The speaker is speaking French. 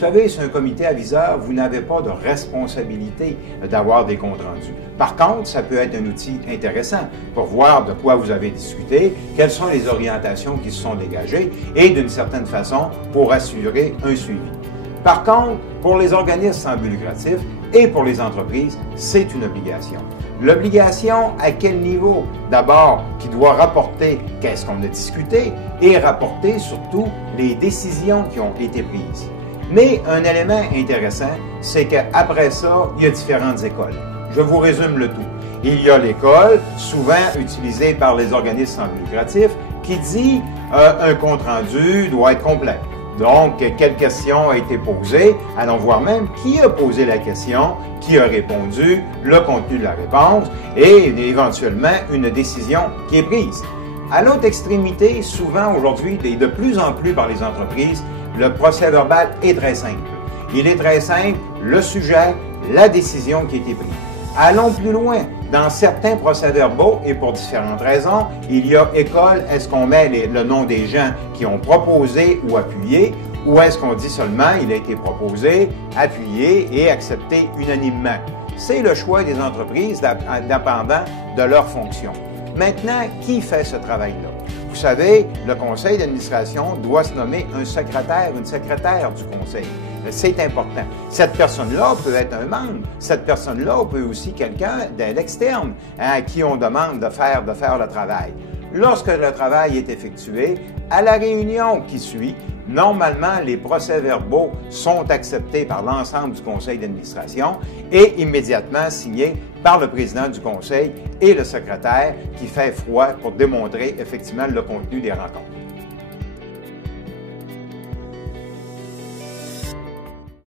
savez, c'est un comité aviseur, vous n'avez pas de responsabilité d'avoir des comptes rendus. Par contre, ça peut être un outil intéressant pour voir de quoi vous avez discuté, quelles sont les orientations qui se sont dégagées et d'une certaine façon pour assurer un suivi. Par contre, pour les organismes sans but lucratif et pour les entreprises, c'est une obligation. L'obligation à quel niveau? D'abord, qui doit rapporter qu'est-ce qu'on a discuté et rapporter surtout les décisions qui ont été prises. Mais un élément intéressant, c'est qu'après ça, il y a différentes écoles. Je vous résume le tout. Il y a l'école, souvent utilisée par les organismes sans but lucratif, qui dit un compte-rendu doit être complet. Donc, quelle question a été posée? Allons voir même qui a posé la question, qui a répondu, le contenu de la réponse et éventuellement une décision qui est prise. À l'autre extrémité, souvent aujourd'hui, et de plus en plus par les entreprises, le procès-verbal est très simple. Il est très simple, le sujet, la décision qui a été prise. Allons plus loin. Dans certains procès-verbaux, et pour différentes raisons, il y a école, est-ce qu'on met le nom des gens qui ont proposé ou appuyé, ou est-ce qu'on dit seulement il a été proposé, appuyé et accepté unanimement? C'est le choix des entreprises dépendant de leur fonction. Maintenant, qui fait ce travail-là? Vous savez, le conseil d'administration doit se nommer un secrétaire, une secrétaire du conseil. C'est important. Cette personne-là peut être un membre. Cette personne-là peut aussi quelqu'un de l'externe à qui on demande de faire le travail. Lorsque le travail est effectué, à la réunion qui suit, normalement, les procès-verbaux sont acceptés par l'ensemble du conseil d'administration et immédiatement signés par le président du conseil et le secrétaire qui fait foi pour démontrer effectivement le contenu des rencontres.